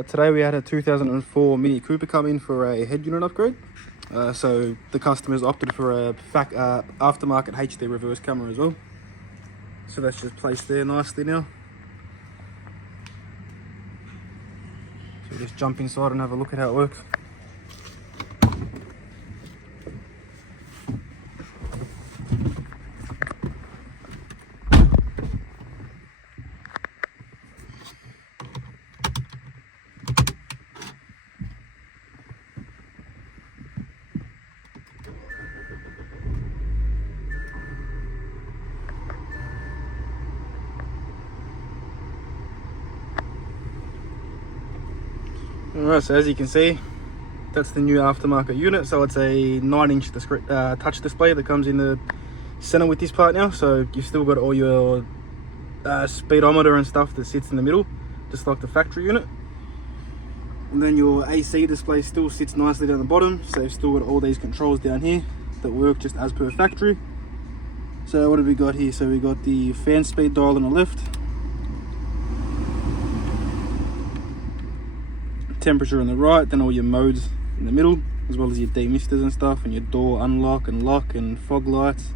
Today we had a 2004 Mini Cooper come in for a head unit upgrade. So the customers opted for a aftermarket HD reverse camera as well. So that's just placed there nicely now. So just jump inside and have a look at how it works. Alright, so as you can see, that's the new aftermarket unit. So it's a 9-inch touch display that comes in the center with this part now. So you've still got all your speedometer and stuff that sits in the middle, just like the factory unit. And then your AC display still sits nicely down the bottom. So you've still got all these controls down here that work just as per factory. So what have we got here? So we got the fan speed dial on the left, temperature on the right, then all your modes in the middle, as well as your demisters and stuff, and your door unlock and lock and fog lights,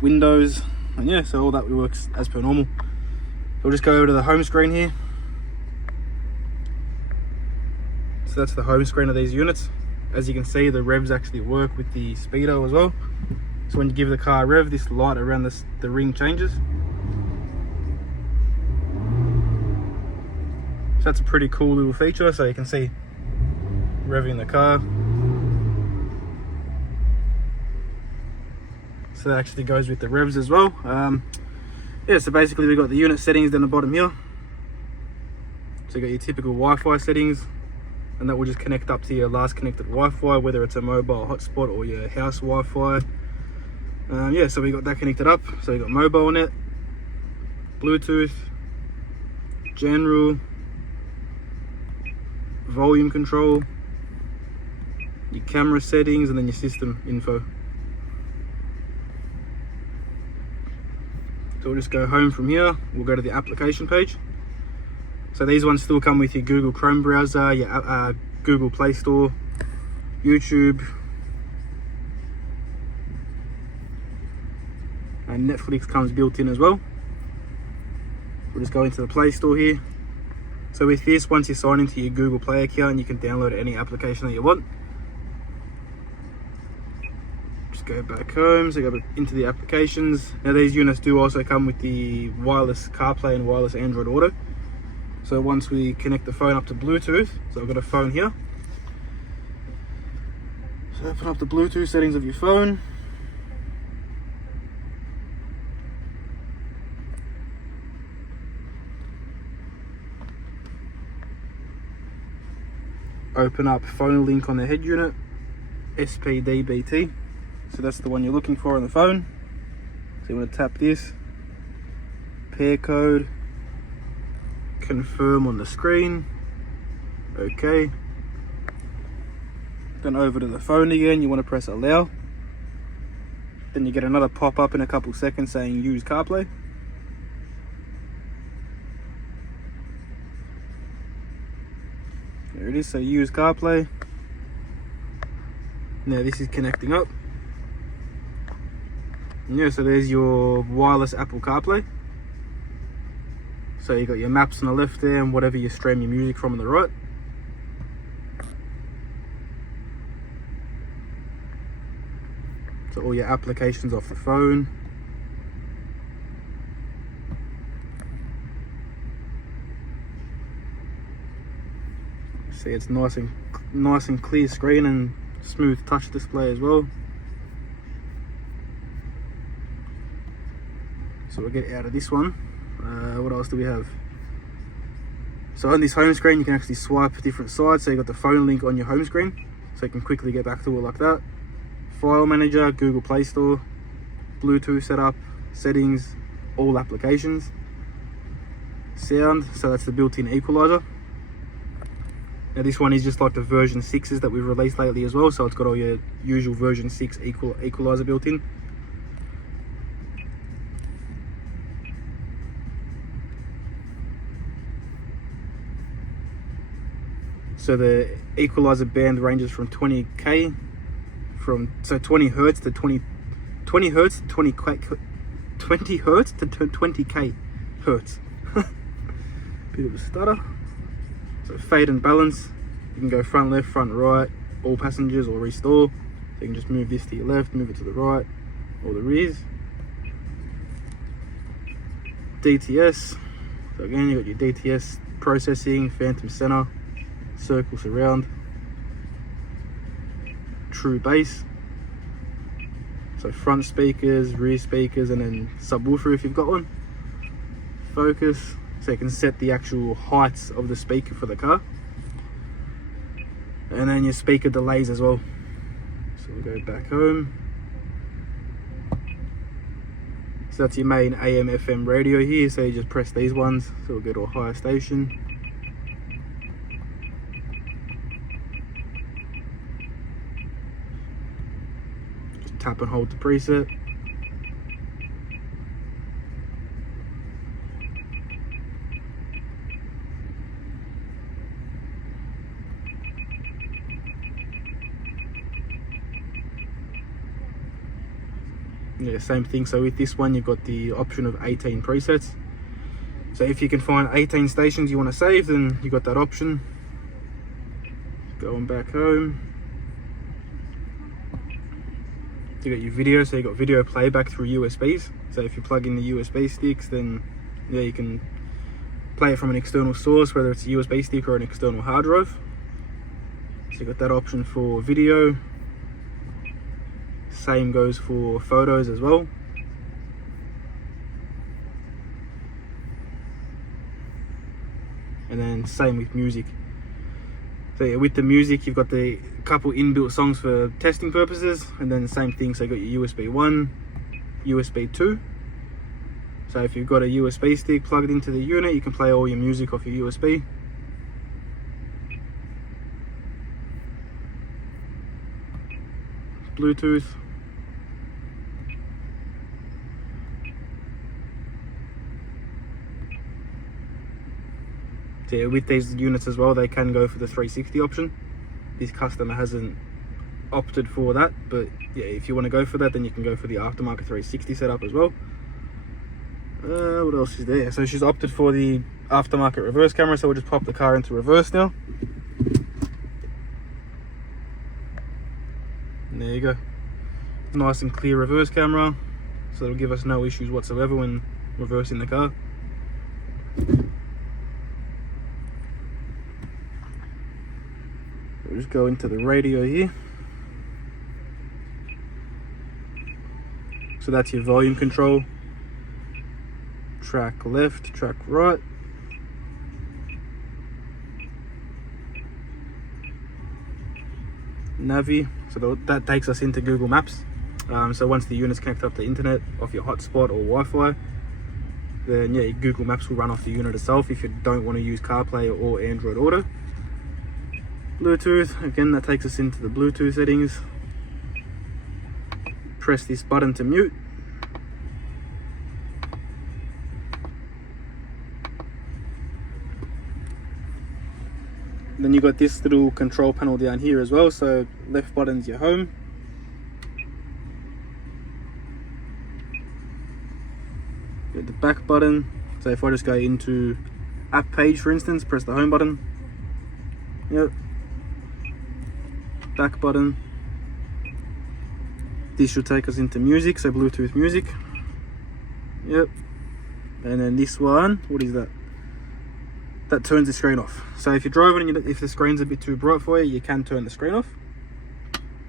windows, and yeah, so all that works as per normal. So we'll just go over to the home screen here. So that's the home screen of these units. As you can see, the revs actually work with the speedo as well. So when you give the car a rev, this light around the ring changes. So that's a pretty cool little feature. So you can see revving the car. So that actually goes with the revs as well. Yeah, so basically we've got the unit settings down the bottom here. So you got your typical Wi-Fi settings, and that will just connect up to your last connected Wi-Fi, whether it's a mobile hotspot or your house Wi-Fi. Yeah, so we got that connected up. So you got mobile net, Bluetooth, general, volume control, your camera settings, and then your system info. So we'll just go home from here. We'll go to the application page. So these ones still come with your Google Chrome browser, your Google Play Store, YouTube, and Netflix comes built in as well. We'll just go into the Play Store here. So with this, once you sign into your Google Play account, you can download any application that you want. Just go back home, so go into the applications. Now these units do also come with the wireless CarPlay and wireless Android Auto. So once we connect the phone up to Bluetooth, so I've got a phone here. So open up the Bluetooth settings of your phone. Open up phone link on the head unit, SPDBT. So that's the one you're looking for on the phone. So you want to tap this, pair code, confirm on the screen, okay. Then over to the phone again, you want to press allow. Then you get another pop-up in a couple seconds saying use CarPlay. There it is, so use CarPlay. Now this is connecting up. And yeah, so there's your wireless Apple CarPlay. So you got your maps on the left there, and whatever you stream your music from on the right. So all your applications off the phone. See, it's nice and clear screen and smooth touch display as well. So we'll get out of this one. What else do we have? So on this home screen, you can actually swipe different sides. So you got the phone link on your home screen, so you can quickly get back to it like that. File manager, Google Play Store, Bluetooth setup, settings, all applications. Sound, so that's the built-in equalizer. Now this one is just like the version 6s that we've released lately as well, so it's got all your usual version 6 equalizer built in. So the equalizer band ranges from 20k, so 20 hertz to 20 hertz to 20 hertz to 20k hertz. Bit of a stutter. So fade and balance, you can go front left, front right, all passengers, or restore. So you can just move this to your left, move it to the right, or the rears. DTS, so again you got your DTS processing, phantom center, circle surround, true bass. So front speakers, rear speakers, and then subwoofer if you've got one. Focus, so you can set the actual heights of the speaker for the car. And then your speaker delays as well. So we'll go back home. So that's your main AM FM radio here, so you just press these ones, so we'll go to a higher station. Just tap and hold the preset. Yeah, same thing. So with this one, you've got the option of 18 presets. So if you can find 18 stations you want to save, then you got that option. Going back home, you got your video. So you got video playback through USBs. So if you plug in the USB sticks, then yeah, you can play it from an external source, whether it's a USB stick or an external hard drive. So you got that option for video. Same goes for photos as well. And then same with music. So yeah, with the music, you've got the couple inbuilt songs for testing purposes, and then the same thing. So you got your USB 1, USB 2. So if you've got a USB stick plugged into the unit, you can play all your music off your USB. Bluetooth. So yeah, with these units as well, they can go for the 360 option. This customer hasn't opted for that, but yeah, if you want to go for that, then you can go for the aftermarket 360 setup as well. What else is there? So she's opted for the aftermarket reverse camera, so we'll just pop the car into reverse now. And there you go. Nice and clear reverse camera, so it'll give us no issues whatsoever when reversing the car. We'll just go into the radio here. So that's your volume control. Track left, track right. Navi, so that takes us into Google Maps. So once the unit's connected up to the internet off your hotspot or Wi-Fi, then yeah, Google Maps will run off the unit itself if you don't want to use CarPlay or Android Auto. Bluetooth, again, that takes us into the Bluetooth settings. Press this button to mute. Then you got this little control panel down here as well. So left button's your home. Got the back button. So if I just go into app page, for instance, press the home button. Yep. Back button. This should take us into music, so Bluetooth music. Yep. And then this one, what is that? That turns the screen off. So if you're driving and if the screen's a bit too bright for you, you can turn the screen off.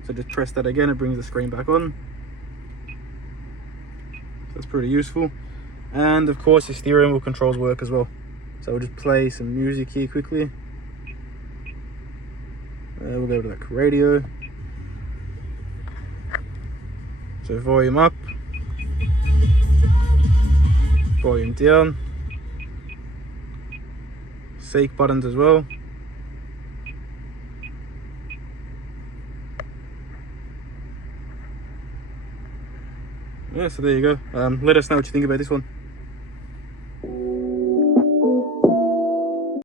So just press that again, it brings the screen back on. So that's pretty useful. And of course your steering wheel controls work as well. So we'll just play some music here quickly. We'll go to that radio. So volume up, volume down, seek buttons as well. Yeah, so there you go. Let us know what you think about this one.